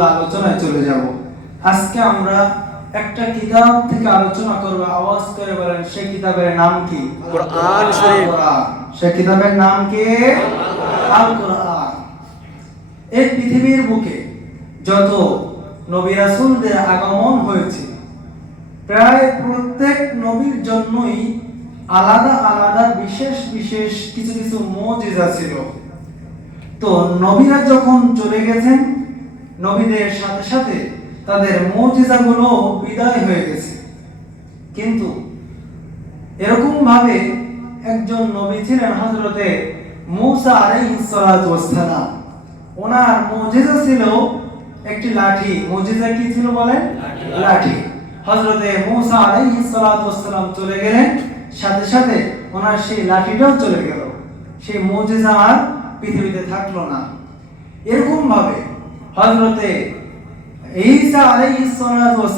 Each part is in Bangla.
আলোচনায় চলে যাব। আজকে আমরা একটা কিতাব থেকে আলোচনা করব। আওয়াজ করে বলেন সেই কিতাবের নাম কি? কোরআন শরীফ। সেই কিতাবের নাম কি? আল কোরআন এই পৃথিবীর বুকে যত নবী রাসূলদের আগমন হয়েছে প্রায় প্রত্যেক নবীর জন্যই আলাদা আলাদা বিশেষ বিশেষ কিছু কিছু মুজিজা ছিল। তো নবীরা যখন চলে গেছেন নবীদের সাথে সাথে তাদের মুজিজাগুলো বিদায় হয়ে গেছে। কিন্তু এরকম ভাবে একজন নবী ছিলেন হযরতে মূসা ওনার মুজিজা ছিল একটি লাঠি। মুজিজা কি ছিল বলেন? লাঠি। হযরতে মূসা চলে গেলেন সাথে সাথে ওনার সেই লাঠিটাও চলে গেল। সেই মুজিজা আর পৃথিবীতে থাকল না। এরকম ভাবে হযরতে ঈসা আলাইহিস সালাতু ওয়াস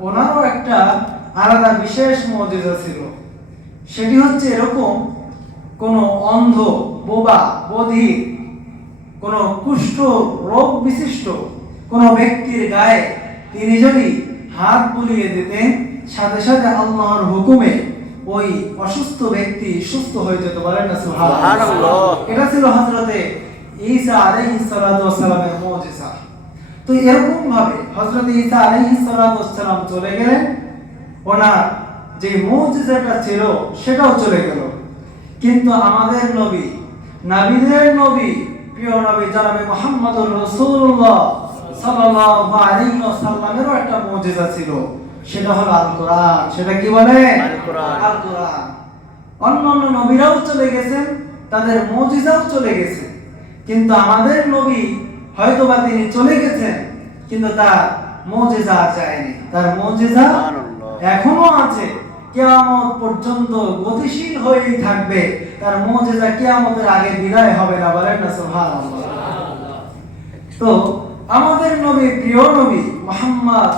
ওনারও একটা আলাদা বিশেষ মুজিজা ছিল সেটি হচ্ছে এরকম কোন অন্ধ বোবা বধির কোন কুষ্ঠ রোগ বিশিষ্ট কোন ব্যক্তির গায়ে তিনি যদি হাত বুলিয়ে দিতেন সাথে সাথে আল্লাহর হুকুমে ওই অসুস্থ ব্যক্তি সুস্থ হয়ে যেতে পারেন না সুবহানাল্লাহ। এটা ছিল হযরতে ঈসা সালামের মুজিজা। তো এরকম ভাবে হযরত ঈসা সালাম চলে গেলেন। ওনার যে মুজিজাটা ছিল সেটাও চলে গেল। কিন্তু আমাদের নবী নবীদের নবী প্রিয় নবী জনাবে মুহাম্মদুর রাসূলুল্লাহ সাল্লাল্লাহু আলাইহি ওয়াসাল্লামেরও একটা মুজিজা ছিল। সেটা হলো আল কোরআন সেটা কি বলে? আল কোরআন। আল কোরআন অন্যান্য নবীরাও চলে গেছেন তাদের মুজিজাও চলে গেছে। কিন্তু আমাদের নবী হয়তোবা তিনি চলে গেছেন কিন্তু তার মুজিজা যায়নি। তার মুজিজা। এখনও আছে। কিয়ামত পর্যন্ত গতিশীল হয়েই থাকবে। তার মুজিজা কিয়ামতের আগে বিদায় হবে না বলেন না? সুবহানাল্লাহ। তো আমাদের নবী প্রিয় নবী মোহাম্মদ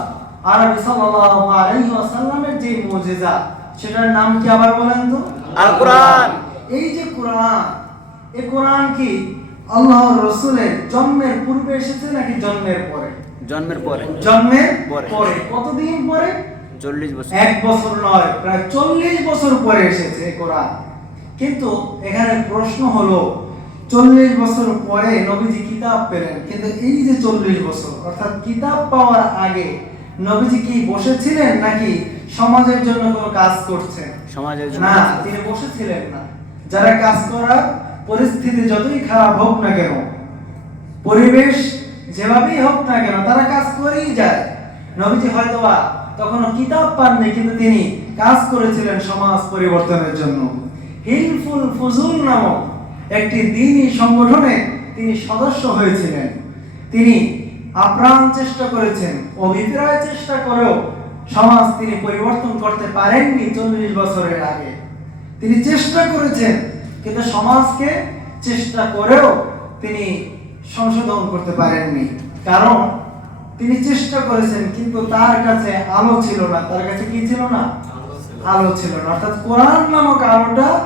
আরবি সাল্লাল্লাহু আলাইহি ওয়াসাল্লামের যে মুজিজা সেটার নাম কি আবার বলেন তো? আল কোরআন। এই যে কোরআন এই কোরআন কি আল্লাহর রাসূলের জন্মের পূর্বে এসেছে নাকি জন্মের পরে? জন্মের পরে। জন্মের পরে। পরে। কতদিন পরে? চল্লিশ বছর। এক বছর নয় প্রায় চল্লিশ বছর পরে এসেছে কোরআন। কিন্তু এখানে প্রশ্ন হলো চল্লিশ বছর পরে নবীজি কিতাব পেলেন কিন্তু এই যে চল্লিশ বছর অর্থাৎ কিতাব পাওয়ার আগে নবীজি কি বসেছিলেন নাকি সমাজের জন্য কোনো কাজ করছেন? সমাজের জন্য না তিনি বসেছিলেন না। যারা কাজ করার পরিস্থিতি যতই খারাপ হোক না কেন, পরিবেশ যেভাবেই হোক না কেন, তারা কাজ করেই যায়। নবীজি হয়তোবা তখনও কিতাব পাননি, কিন্তু তিনি কাজ করেছিলেন সমাজ পরিবর্তনের জন্য। হিলফুল ফুজুল নামক একটি দিনই সংগঠনে তিনি সদস্য হয়েছিলেন। তিনি আপ্রাণ চেষ্টা করেছেন, অভিপ্রায় চেষ্টা করেও সমাজ তিনি পরিবর্তন করতে পারেননি চল্লিশ বছরের আগে। তিনি চেষ্টা করেছেন কিন্তু সমাজকে চেষ্টা করেও তিনি সংশোধন করতে পারেননি। কারণ তিনি চেষ্টা করেছেন কিন্তু তার কাছে আলো ছিল না। তার কাছে কি ছিল না? আলো ছিল। না। অর্থাৎ কোরআন নামক আলোটা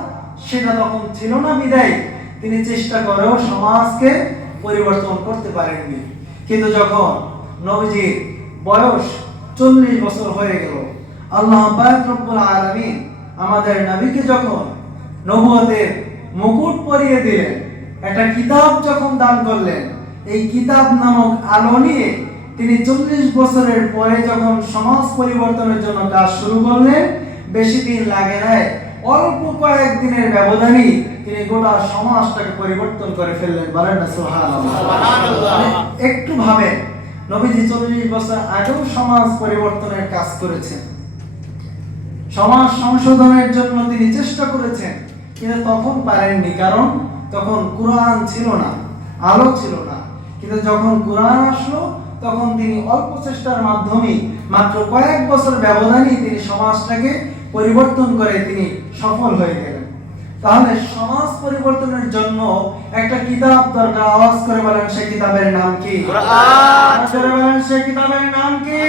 সেটা তখন ছিল না বিদায়। তিনি চেষ্টা করেও সমাজকে পরিবর্তন করতে পারেননি। কিন্তু যখন নবীজির বয়স চল্লিশ বছর হয়ে গেল আল্লাহ রব্বুল আলামিন আমাদের নবীকে যখন নবুয়তের মুকুট পরিয়ে দিলেন। একটা কিতাব যখন দান করলেন এই কিতাব নামক আলো নিয়ে তিনি চল্লিশ বছরের পরে যখন সমাজ পরিবর্তনের জন্য কাজ শুরু করলেন বেশি দিন লাগে নাই অল্প কয়েক দিনের ব্যবধানই তিনি গোটা সমাজটাকে পরিবর্তন করে ফেললেন। বলেন না একটু ভাবেন নবীজি চল্লিশ বছর আগেও সমাজ পরিবর্তনের কাজ করেছেন। সমাজ সংশোধনের জন্য তিনি চেষ্টা করেছেন। কিন্তু তখন পারেননি কারণ তখন কোরআন ছিল না আলো ছিল না। কিন্তু যখন কোরআন আসলো তখন তিনি অল্প চেষ্টার মাধ্যমে মাত্র কয়েক বছর ব্যবধানেই তিনি সমাজটাকে পরিবর্তন করে তিনি সফল হয়ে গেলেন। তাহলে সমাজ পরিবর্তনের জন্য একটা কিতাব দরকার আওয়াজ করে বলেন সেই কিতাবের নাম কি? কোরআন। বলেন সেই কিতাবের নাম কি?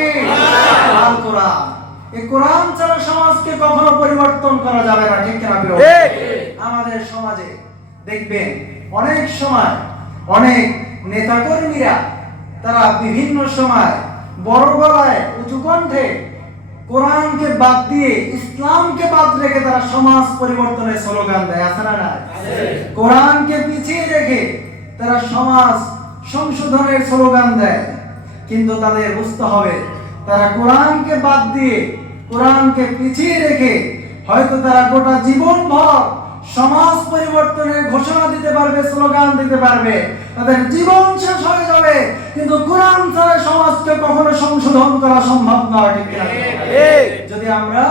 আল কোরআন। এই কোরআন ছাড়া সমাজকে কখনো পরিবর্তন করা যাবে না ঠিক কিনা। আমাদের সমাজে দেখবেন অনেক সময় অনেক নেতাকর্মীরা তারা বিভিন্ন সময় বড় গলায় উঁচু কণ্ঠে কোরআনকে বাদ দিয়ে ইসলামকে বাদ রেখে তারা সমাজ পরিবর্তনের স্লোগান দেয় আছে না কোরআনকে পিছিয়ে রেখে তারা সমাজ সংশোধনের স্লোগান দেয়। কিন্তু তাদের বুঝতে হবে তারা কোরআনকে বাদ দিয়ে কোরআনকে পিছিয়ে রেখে হয়তো তারা গোটা জীবন ভর সমাজ পরিবর্তনের ঘোষণা দিতে পারবে, স্লোগান দিতে পারবে। তাদের জীবন শেষ হয়ে যাবে, কিন্তু কোরআন ছাড়া সমাজকে কখনো সংশোধন করা সম্ভব নয়, ঠিক যদি আমরা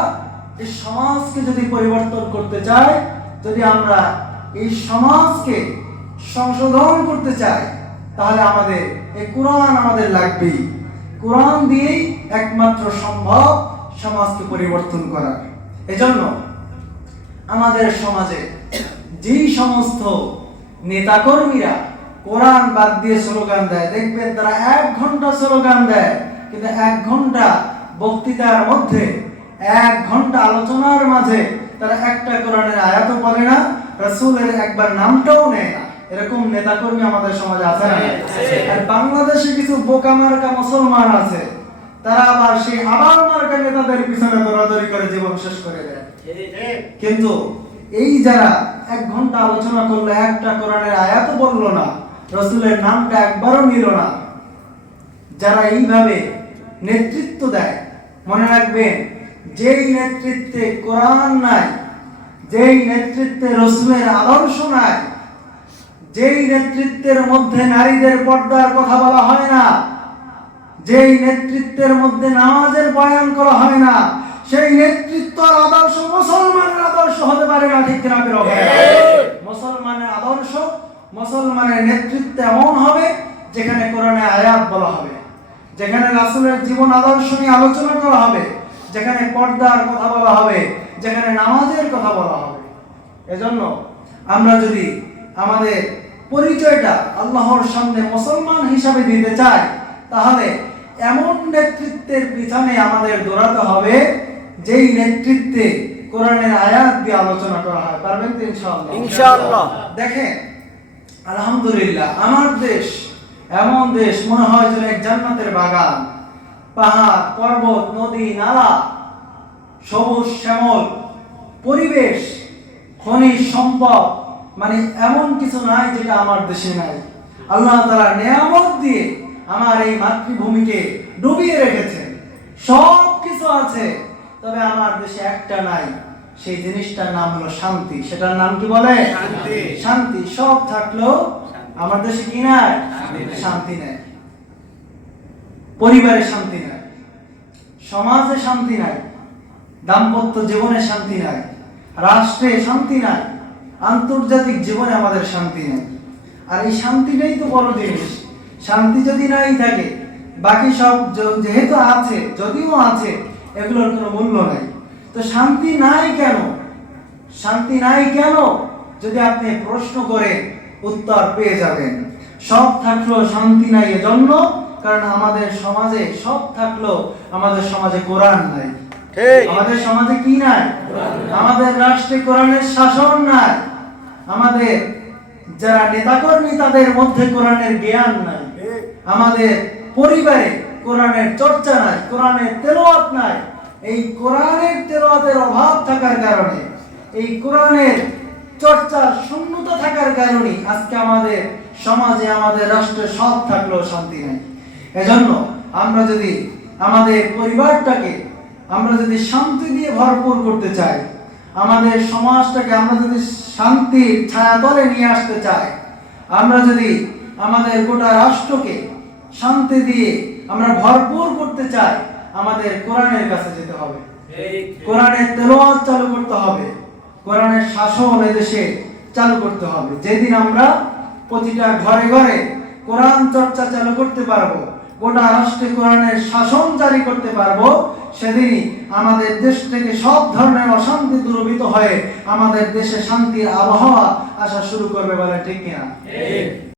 এই সমাজকে যদি পরিবর্তন করতে চাই, যদি আমরা এই সমাজকে সংশোধন করতে চাই, তাহলে আমাদের, এই কোরআন আমাদের লাগবেই। কোরআন দিয়েই একমাত্র সম্ভব সমাজকে পরিবর্তন করা এজন্য আমাদের সমাজে যেই সমস্ত নেতাকর্মীরা কোরআন বাদ দিয়ে স্লোগান দেয়, দেখবেন তারা এক ঘণ্টা স্লোগান দেয়, কিন্তু এক ঘণ্টা বক্তৃতার মধ্যে, এক ঘণ্টা আলোচনার মাঝে তারা একটা কোরআনের আয়াতও পড়ে না, রাসূলের একবার নামটাও নেয় না। এরকম নেতাকর্মী আমাদের সমাজে আছে না? আর বাংলাদেশে কিছু বোকা মার্কা মুসলমান আছে, তারা আবার সেই আবার মার্কা নেতাদের পিছনে দৌড়াদৌড়ি করে জীবন শেষ করে দেয়। কিন্তু এই যারা এক ঘণ্টা আলোচনা করল, একটা কোরআনের আয়াত বলল না, রসুলের নামটা একবারও নিল না, যারা এইভাবে নেতৃত্ব দেয়, মনে রাখবেন, যেই নেতৃত্বে কোরআন নাই, যেই নেতৃত্বে রসুলের আদর্শ নাই, যেই নেতৃত্বের মধ্যে নারীদের পর্দার কথা বলা হয় না, যেই নেতৃত্বের মধ্যে নামাজের বয়ান করা হয় না সেই নেতৃত্ব আদর্শ মুসলমানের আদর্শ হতে পারে না ঠিক কিনা মুসলমানের আদর্শ মুসলমানের নেতৃত্ব এমন হবে যেখানে কোরআনে আয়াত বলা হবে যেখানে রাসূলের জীবন আদর্শ নিয়ে আলোচনা করা হবে যেখানে পর্দার কথা বলা হবে যেখানে নামাজের কথা বলা হবে। এজন্য আমরা যদি আমাদের পরিচয়টা আল্লাহর সামনে মুসলমান হিসাবে দিতে চাই তাহলে এমন নেতৃত্বের পিছনে আমাদের দৌড়াতে হবে যেই নেতৃত্বে কোরআনের আয়াত দিয়ে আলোচনা করা হয় পারবেন তো ইনশাআল্লাহ? ইনশাআল্লাহ। দেখেন আলহামদুলিল্লাহ আমার দেশ এমন দেশ মনে হয় যেন এক জান্নাতের বাগান। পাহাড় পর্বত নদী নালা সবুজ শ্যামল পরিবেশ খনিজ সম্পদ মানে এমন কিছু নাই যেটা আমার দেশে নাই। আল্লাহ তারা নেয়ামত দিয়ে আমার এই মাতৃভূমিকে ডুবিয়ে রেখেছেন। সব কিছু আছে। তবে আমার দেশে একটা নাই সেই জিনিসটার নাম হলো শান্তি। সেটার নাম কি বলে? শান্তি। সব থাকলেও আমার দেশে কি নাই? শান্তি নেই। পরিবারে শান্তি নাই। সমাজে শান্তি নাই। দাম্পত্য জীবনে শান্তি নাই। রাষ্ট্রে শান্তি নাই। আন্তর্জাতিক জীবনে আমাদের শান্তি নেই। আর এই শান্তিটাই তো বড় জিনিস। শান্তি যদি নাই থাকে বাকি সব যেহেতু আছে যদিও আছে এগুলোর কোনো মূল্য নাই। তো শান্তি নাই কেন? শান্তি নাই কেন? যদি আপনি প্রশ্ন করেন উত্তর পেয়ে যাবেন। সব থাকলেও শান্তি নাই এজন্য কারণ আমাদের সমাজে সব থাকলেও আমাদের সমাজে কোরআন নাই। আমাদের সমাজে কি নাই? আমাদের রাষ্ট্রে কোরআনের শাসন নাই। আমাদের যারা নেতাকর্মী তাদের মধ্যে কোরআনের জ্ঞান নাই। আমাদের পরিবারে কোরআনের চর্চা নাই, কোরআনের তেলাওয়াত নাই। এই কোরআনের তেলাওয়াতের অভাব থাকার কারণে, এই কোরআনের চর্চার শূন্যতা থাকার কারণে আজকে আমাদের সমাজে, আমাদের রাষ্ট্রে সব থাকলেও শান্তি নাই। এজন্য আমরা যদি আমাদের পরিবারটাকে, আমরা যদি শান্তি দিয়ে ভরপুর করতে চাই, আমাদের সমাজটাকে আমরা যদি শান্তির ছায়াতলে নিয়ে আসতে চাই, আমরা যদি আমাদের গোটা রাষ্ট্রকে শান্তি দিয়ে আমরা ভরপুর করতে চাই, আমাদের কোরআনের কাছে যেতে হবে। কোরআনের তেলাওয়াত চালু করতে হবে। কোরআনের শাসন এদেশে চালু করতে হবে। যেদিন আমরা প্রতিটা ঘরে ঘরে কোরআন চর্চা চালু করতে পারব, গোটা রাষ্ট্রে কোরআনের শাসন জারি করতে পারব, সেদিনই আমাদের দেশ থেকে সব ধরনের অশান্তি দূরীভূত হয়ে আমাদের দেশে শান্তির আবহাওয়া আসা শুরু করবে বলে ঠিক কিনা?